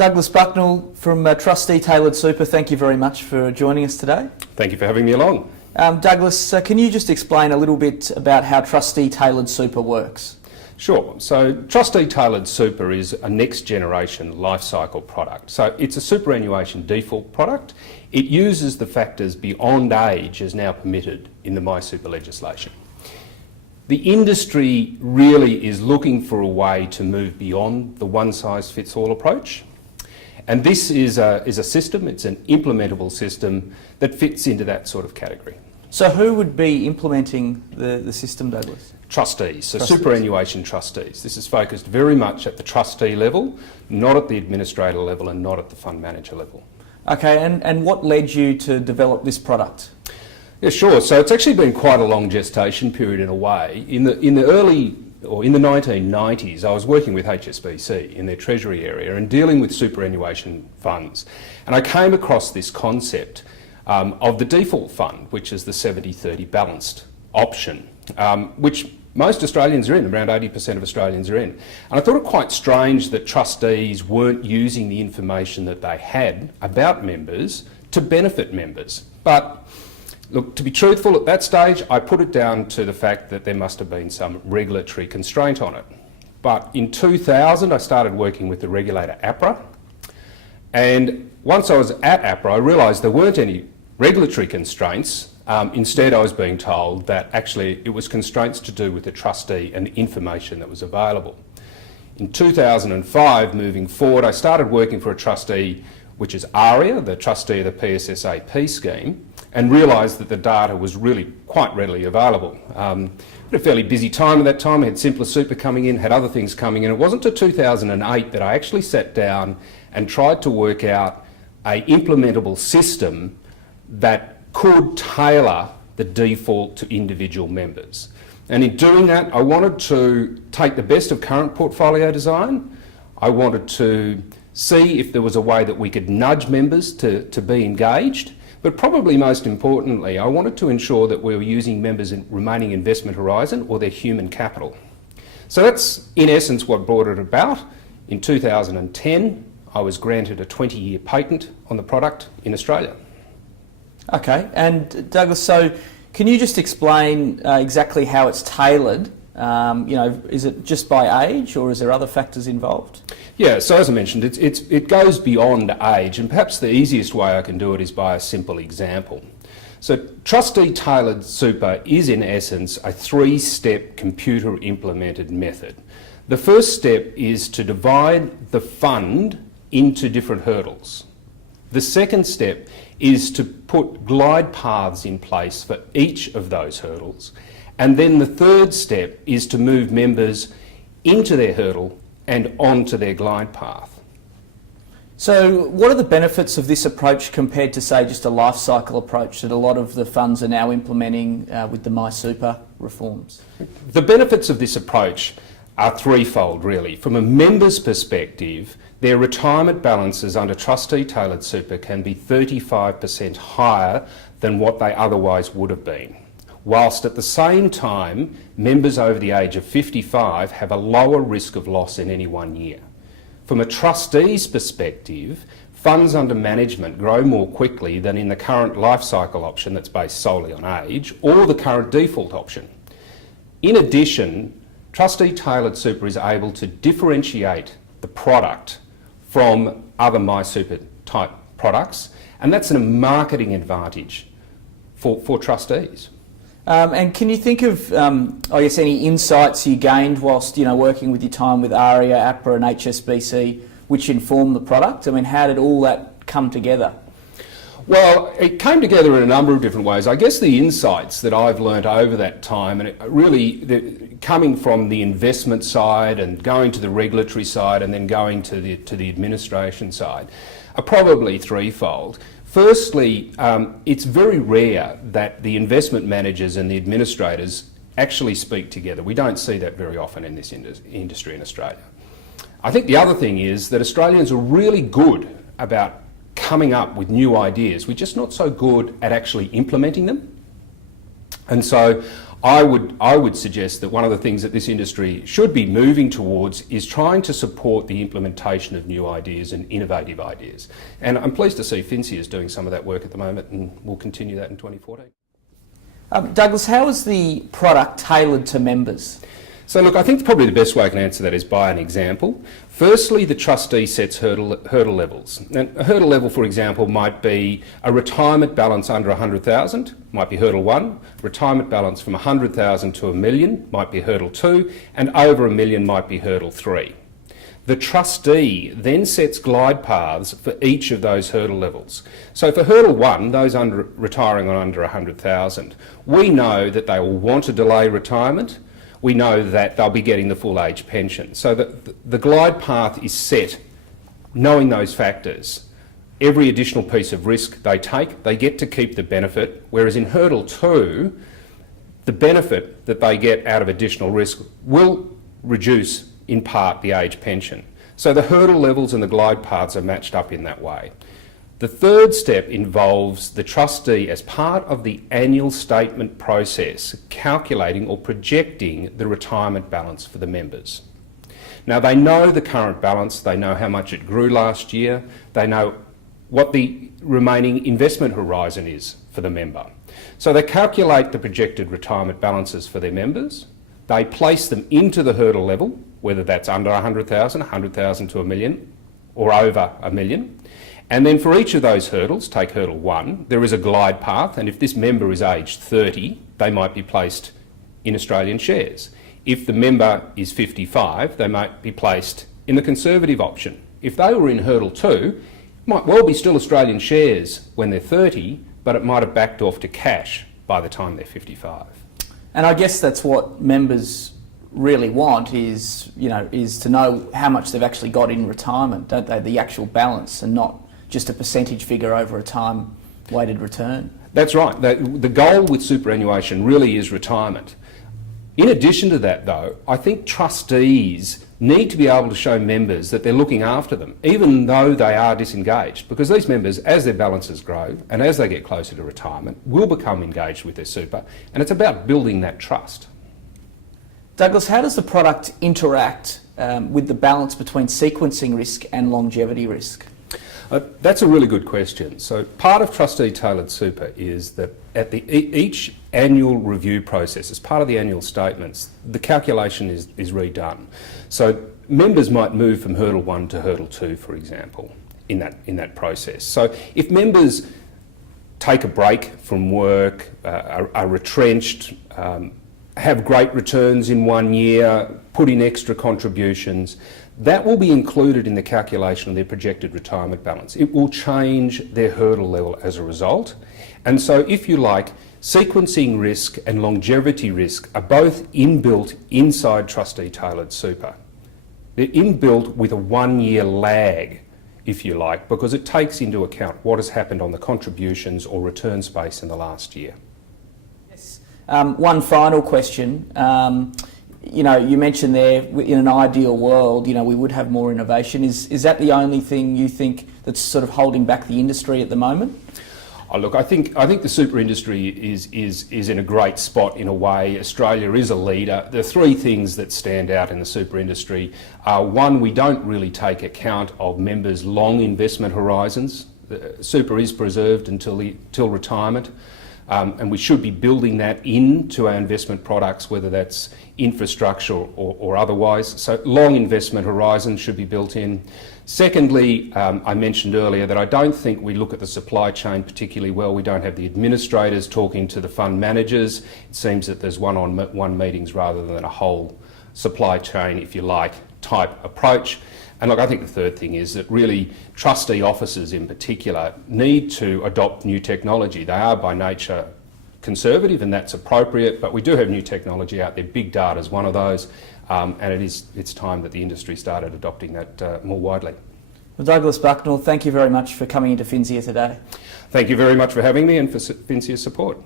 Douglas Bucknell from Trustee Tailored Super, thank you very much for joining us today. Thank you for having me along. Douglas, can you just explain a little bit about how Trustee Tailored Super works? Sure. So Trustee Tailored Super is a next generation life cycle product. So it's a superannuation default product. It uses the factors beyond age as now permitted in the MySuper legislation. The industry really is looking for a way to move beyond the one-size-fits-all approach. And this is a system, it's an implementable system that fits into that sort of category. So who would be implementing the system, Douglas? Trustees, so superannuation trustees. This is focused very much at the trustee level, not at the administrator level and not at the fund manager level. Okay, and what led you to develop this product? Yeah, sure. So it's actually been quite a long gestation period in a way. In the 1990s, I was working with HSBC in their treasury area and dealing with superannuation funds. And I came across this concept of the default fund, which is the 70-30 balanced option, which most Australians are in, around 80% of Australians are in. And I thought it quite strange that trustees weren't using the information that they had about members to benefit members. But look, to be truthful, at that stage, I put it down to the fact that there must have been some regulatory constraint on it. But in 2000, I started working with the regulator APRA. And once I was at APRA, I realised there weren't any regulatory constraints. Instead, I was being told that actually it was constraints to do with the trustee and the information that was available. In 2005, moving forward, I started working for a trustee, which is ARIA, the trustee of the PSSAP scheme, and realised that the data was really quite readily available. Had a fairly busy time at that time. I had Simpler Super coming in, had other things coming in. It wasn't until 2008 that I actually sat down and tried to work out an implementable system that could tailor the default to individual members. And in doing that, I wanted to take the best of current portfolio design. I wanted to see if there was a way that we could nudge members to be engaged. But probably most importantly, I wanted to ensure that we were using members' remaining investment horizon or their human capital. So that's in essence what brought it about. In 2010, I was granted a 20-year patent on the product in Australia. Okay, and Douglas, so can you just explain exactly how it's tailored? Is it just by age or is there other factors involved? Yeah, so as I mentioned, it goes beyond age, and perhaps the easiest way I can do it is by a simple example. So Trustee Tailored Super is in essence a three-step computer implemented method. The first step is to divide the fund into different hurdles. The second step is to put glide paths in place for each of those hurdles. And then the third step is to move members into their hurdle and onto their glide path. So what are the benefits of this approach compared to, say, just a life cycle approach that a lot of the funds are now implementing with the MySuper reforms? The benefits of this approach are threefold, really. From a member's perspective, their retirement balances under Trustee Tailored Super can be 35% higher than what they otherwise would have been, whilst at the same time, members over the age of 55 have a lower risk of loss in any 1 year. From a trustee's perspective, funds under management grow more quickly than in the current life cycle option that's based solely on age, or the current default option. In addition, Trustee Tailored Super is able to differentiate the product from other MySuper type products, and that's a marketing advantage for trustees. And can you think of, any insights you gained whilst working with your time with ARIA, APRA and HSBC, which informed the product? I mean, how did all that come together? Well, it came together in a number of different ways. I guess the insights that I've learned over that time, and coming from the investment side and going to the regulatory side and then going to the administration side, are probably threefold. Firstly, it's very rare that the investment managers and the administrators actually speak together. We don't see that very often in this industry in Australia. I think the other thing is that Australians are really good about coming up with new ideas. We're just not so good at actually implementing them. And so I would suggest that one of the things that this industry should be moving towards is trying to support the implementation of new ideas and innovative ideas. And I'm pleased to see Finsia is doing some of that work at the moment, and we'll continue that in 2014. Douglas, how is the product tailored to members? So look, I think probably the best way I can answer that is by an example. Firstly, the trustee sets hurdle levels. And a hurdle level, for example, might be a retirement balance under 100,000, might be hurdle 1. Retirement balance from 100,000 to $1 million might be hurdle 2, and over $1 million might be hurdle 3. The trustee then sets glide paths for each of those hurdle levels. So for hurdle 1, those retiring on under 100,000, we know that they will want to delay retirement. We know that they'll be getting the full age pension. So the glide path is set knowing those factors. Every additional piece of risk they take, they get to keep the benefit, whereas in hurdle 2, the benefit that they get out of additional risk will reduce in part the age pension. So the hurdle levels and the glide paths are matched up in that way. The third step involves the trustee, as part of the annual statement process, calculating or projecting the retirement balance for the members. Now, they know the current balance, they know how much it grew last year, they know what the remaining investment horizon is for the member. So they calculate the projected retirement balances for their members, they place them into the hurdle level, whether that's under 100,000, 100,000 to $1 million, or over $1 million. And then for each of those hurdles, take hurdle 1, there is a glide path, and if this member is aged 30, they might be placed in Australian shares. If the member is 55, they might be placed in the conservative option. If they were in hurdle 2, it might well be still Australian shares when they're 30, but it might have backed off to cash by the time they're 55. And I guess that's what members really want is to know how much they've actually got in retirement, don't they? The actual balance, and not just a percentage figure over a time-weighted return. That's right. The goal with superannuation really is retirement. In addition to that, though, I think trustees need to be able to show members that they're looking after them, even though they are disengaged, because these members, as their balances grow and as they get closer to retirement, will become engaged with their super, and it's about building that trust. Douglas, how does the product interact with the balance between sequencing risk and longevity risk? That's a really good question. So part of Trustee Tailored Super is that at each annual review process, as part of the annual statements, the calculation is redone. So members might move from hurdle 1 to hurdle 2, for example, in that process. So if members take a break from work, are retrenched, have great returns in 1 year, put in extra contributions, that will be included in the calculation of their projected retirement balance. It will change their hurdle level as a result. And so, if you like, sequencing risk and longevity risk are both inbuilt inside Trustee Tailored Super. They're inbuilt with a 1 year lag, if you like, because it takes into account what has happened on the contributions or return space in the last year. Yes. One final question. You mentioned there, in an ideal world, we would have more innovation. Is that the only thing you think that's sort of holding back the industry at the moment? Oh, look, I think the super industry is in a great spot in a way. Australia is a leader. The three things that stand out in the super industry are, one, we don't really take account of members' long investment horizons. Super is preserved until retirement. And we should be building that into our investment products, whether that's infrastructure or otherwise. So long investment horizons should be built in. Secondly, I mentioned earlier that I don't think we look at the supply chain particularly well. We don't have the administrators talking to the fund managers. It seems that there's one-on-one meetings rather than a whole supply chain, if you like, type approach. And look, I think the third thing is that really trustee officers in particular need to adopt new technology. They are by nature conservative, and that's appropriate, but we do have new technology out there. Big data is one of those, and it's time that the industry started adopting that more widely. Well, Douglas Bucknell, thank you very much for coming into Finsia today. Thank you very much for having me and for Finsia's support.